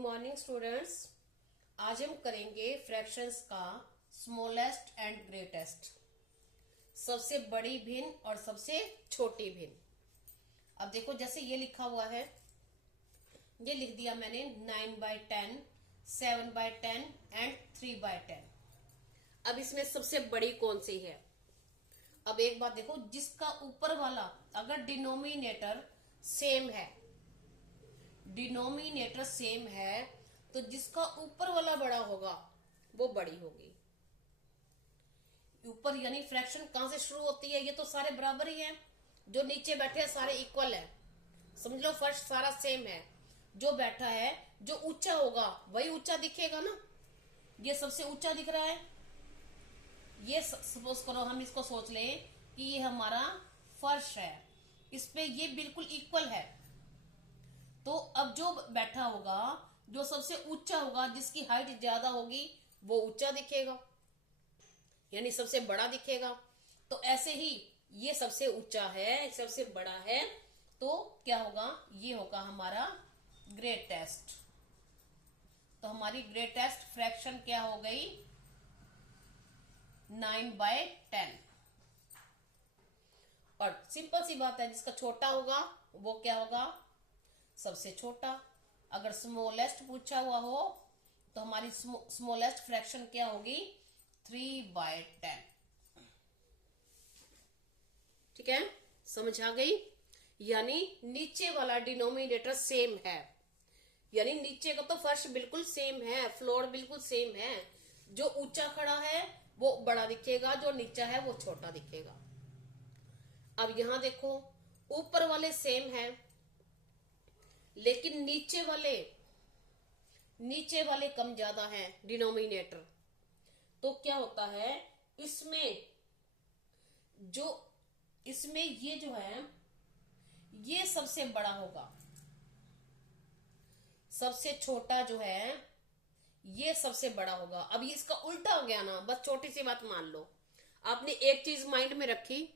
Morning students. आज हम करेंगे फ्रैक्शंस का स्मॉलेस्ट एंड ग्रेटेस्ट, सबसे बड़ी भिन्न और सबसे छोटी भिन्न। अब देखो, जैसे ये लिखा हुआ है, ये लिख दिया मैंने 9/10, 7/10 एंड 3/10। अब इसमें सबसे बड़ी कौन सी है? अब एक बात देखो, जिसका ऊपर वाला अगर डिनोमिनेटर सेम है, डिनोमिनेटर सेम है, तो जिसका ऊपर वाला बड़ा होगा वो बड़ी होगी। ऊपर यानी फ्रैक्शन कहां से शुरू होती है? ये तो सारे बराबर ही हैं, जो नीचे बैठे हैं सारे इक्वल है। समझ लो फर्स्ट सारा सेम है, जो बैठा है जो ऊंचा होगा वही ऊंचा दिखेगा ना। ये सबसे ऊंचा दिख रहा है। ये सपोज करो हम इसको सोच लें कि ये हमारा फर्श है, इस पे ये बिल्कुल इक्वल है, तो अब जो बैठा होगा, जो सबसे ऊंचा होगा, जिसकी हाइट ज्यादा होगी वो ऊंचा दिखेगा, यानी सबसे बड़ा दिखेगा। तो ऐसे ही ये सबसे ऊंचा है, सबसे बड़ा है, तो क्या होगा? ये होगा हमारा ग्रेटेस्ट। तो हमारी ग्रेटेस्ट फ्रैक्शन क्या हो गई? 9/10। और सिंपल सी बात है, जिसका छोटा होगा वो क्या होगा? सबसे छोटा। अगर स्मॉलेस्ट पूछा हुआ हो तो हमारी स्मॉलेस्ट फ्रैक्शन क्या होगी? 3/10। ठीक है, समझ आ गई? यानी नीचे वाला डिनोमिनेटर सेम है, यानी नीचे का तो फर्श बिल्कुल सेम है, फ्लोर बिल्कुल सेम है। जो ऊंचा खड़ा है वो बड़ा दिखेगा, जो नीचा है वो छोटा दिखेगा। अब यहां देखो, ऊपर वाले सेम है, लेकिन नीचे वाले कम ज्यादा है डिनोमिनेटर। तो क्या होता है इसमें ये जो है ये सबसे बड़ा होगा, सबसे छोटा जो है ये सबसे बड़ा होगा। अब ये इसका उल्टा हो गया ना, बस छोटी सी बात मान लो। आपने एक चीज माइंड में रखी,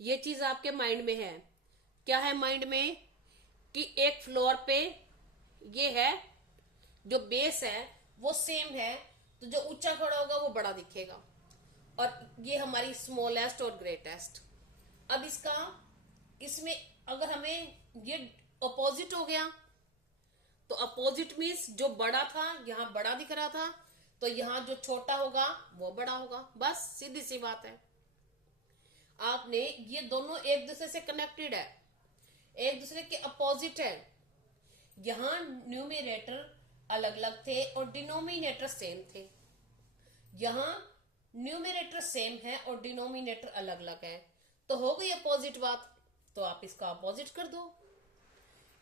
ये चीज आपके माइंड में है। क्या है माइंड में? कि एक फ्लोर पे ये है, जो बेस है वो सेम है, तो जो ऊंचा खड़ा होगा वो बड़ा दिखेगा। और ये हमारी स्मॉलेस्ट और ग्रेटेस्ट। अब इसमें अगर हमें ये अपोजिट हो गया, तो अपोजिट मीन्स जो बड़ा था यहां बड़ा दिख रहा था, तो यहां जो छोटा होगा वो बड़ा होगा। बस सीधी सी बात है। आपने ये दोनों एक दूसरे से कनेक्टेड है, एक दूसरे के अपोजिट है। यहां न्यूमरेटर अलग अलग थे और डिनोमिनेटर सेम थे। यहां न्यूमरेटर सेम है और डिनोमिनेटर अलग अलग है, तो हो गई अपोजिट बात। तो आप इसका अपोजिट कर दो।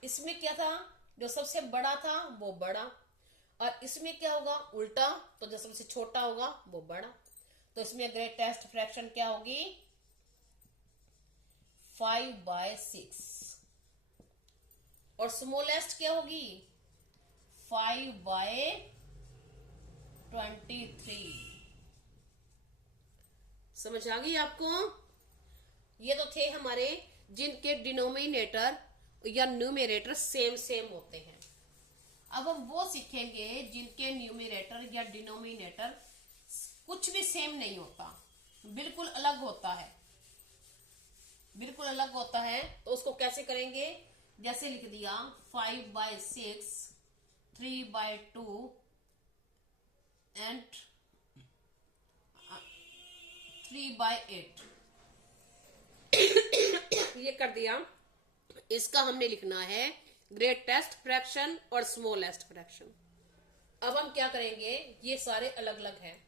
इसमें क्या था? जो सबसे बड़ा था वो बड़ा, और इसमें क्या होगा? उल्टा। तो जो सबसे छोटा होगा वो बड़ा। तो इसमें ग्रेटेस्ट फ्रैक्शन क्या होगी? 5/6। और स्मॉलेस्ट क्या होगी? 5/23। समझ आ गई आपको? ये तो थे हमारे जिनके डिनोमिनेटर या न्यूमरेटर सेम होते हैं। अब हम वो सीखेंगे जिनके न्यूमरेटर या डिनोमिनेटर कुछ भी सेम नहीं होता, बिल्कुल अलग होता है, बिल्कुल अलग होता है। तो उसको कैसे करेंगे? जैसे लिख दिया 5/6, 3/2 एंड 3/8। ये कर दिया। इसका हमने लिखना है ग्रेटेस्ट फ्रैक्शन और स्मॉलेस्ट फ्रैक्शन। अब हम क्या करेंगे? ये सारे अलग अलग हैं।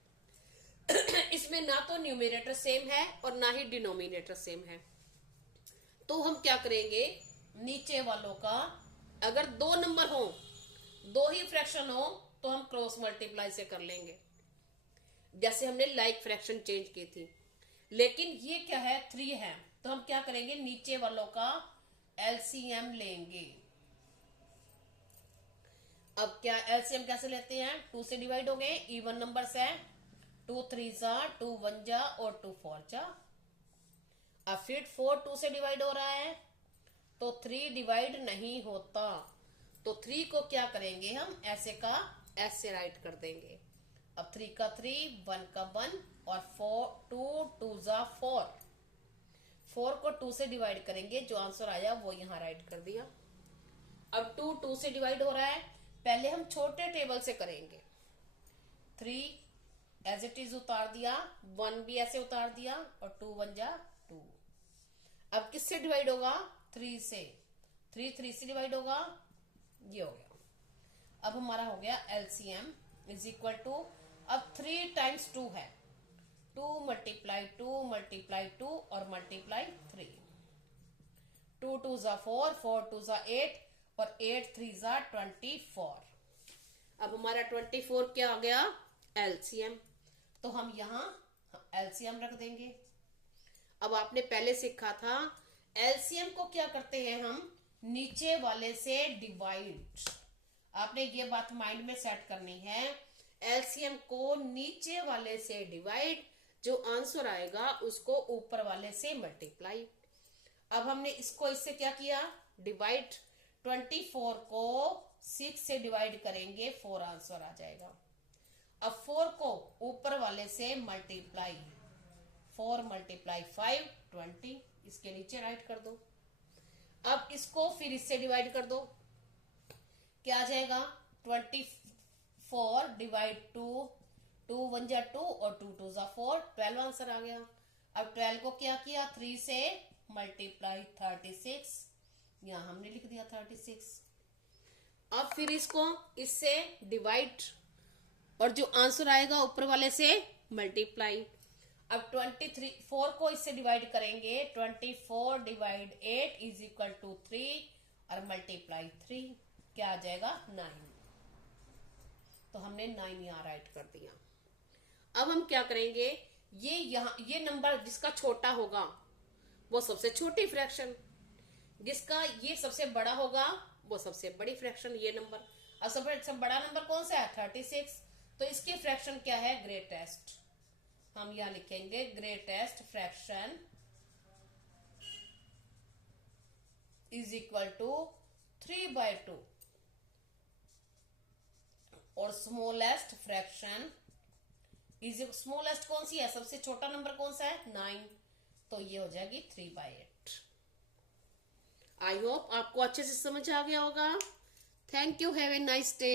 इसमें ना तो न्यूमरेटर सेम है और ना ही डिनोमिनेटर सेम है। तो हम क्या करेंगे? नीचे वालों का अगर 2 नंबर हो, 2 ही फ्रैक्शन हो, तो हम क्रॉस मल्टीप्लाई से कर लेंगे, जैसे हमने लाइक फ्रैक्शन चेंज की थी। लेकिन ये क्या है? 3 है, तो हम क्या करेंगे? नीचे वालों का एलसीएम लेंगे। अब क्या एलसीएम कैसे लेते हैं? 2 से डिवाइड हो गए, इवन नंबर्स है। 2 3 जा, 2 1 जा और 2 4 जा। अब फिर 4 2 से डिवाइड हो रहा है, तो 3 डिवाइड नहीं होता, तो 3 को क्या करेंगे हम ऐसे का ऐसे राइट कर देंगे। अब 3 का 3, 1 का 1 और 4 2 2 जा 4। 4 को 2 से डिवाइड करेंगे, जो आंसर आया वो यहाँ राइट कर दिया। अब 2 2 से डिवाइड हो रहा है, पहले हम छोटे टेबल से करेंगे। 3 एज इट इज उतार दिया, 1 भी ऐसे उतार दिया और 2 1 जा 2। अब किससे डिवाइड होगा? 3 से। 3 3 से डिवाइड होगा, ये हो गया। अब हमारा हो गया एलसीएम इज इक्वल टू, अब 3 टाइम्स 2 है, 2 मल्टीप्लाई 2 मल्टीप्लाई 2 और मल्टीप्लाई 3। 2 2 जा 4, 4 2 जा 8 और 8 3 जा 24। अब हमारा 24 क्या आ गया? एलसीएम। तो हम यहाँ एलसीएम रख देंगे। अब आपने पहले सीखा था एलसीएम को क्या करते हैं हम, नीचे वाले से डिवाइड। आपने ये बात माइंड में सेट करनी है, एलसीएम को नीचे वाले से डिवाइड, जो आंसर आएगा उसको ऊपर वाले से मल्टीप्लाई। अब हमने इसको इससे क्या किया? डिवाइड। 24 को 6 से डिवाइड करेंगे, 4 आंसर आ जाएगा। अब 4 को ऊपर वाले से मल्टीप्लाई, 4 मल्टीप्लाई 5 20, इसके नीचे राइट कर दो। अब इसको फिर इससे डिवाइड कर दो, क्या आ जाएगा? 24 डिवाइड 2, 2 1 जा 2 और 2 2 जा 4, 12 आंसर आ गया। अब 12 को क्या किया? 3 से मल्टीप्लाई 36, यहां हमने लिख दिया 36। अब फिर इसको इससे डिवाइड और जो आंसर आएगा ऊपर वाले से मल्टीप्लाई। अब 4 को इससे डिवाइड करेंगे, 24 डिवाइड 8 इज इक्वल टू 3 और मल्टीप्लाई 3, क्या आ जाएगा? 9। तो हमने 9 यहां राइट कर दिया। अब हम क्या करेंगे, ये नंबर जिसका छोटा होगा वो सबसे छोटी फ्रैक्शन, जिसका ये सबसे बड़ा होगा वो सबसे बड़ी फ्रैक्शन, ये नंबर। अब सबसे बड़ा नंबर कौन सा है? 36। तो इसकी फ्रैक्शन क्या है? ग्रेटेस्ट। हम यहां लिखेंगे greatest fraction is equal to 3/2 और स्मॉलेस्ट फ्रैक्शन इज, स्मॉलेस्ट कौन सी है? सबसे छोटा नंबर कौन सा है? 9। तो ये हो जाएगी 3/8। आई होप आपको अच्छे से समझ आ गया होगा। Thank you, have a nice day.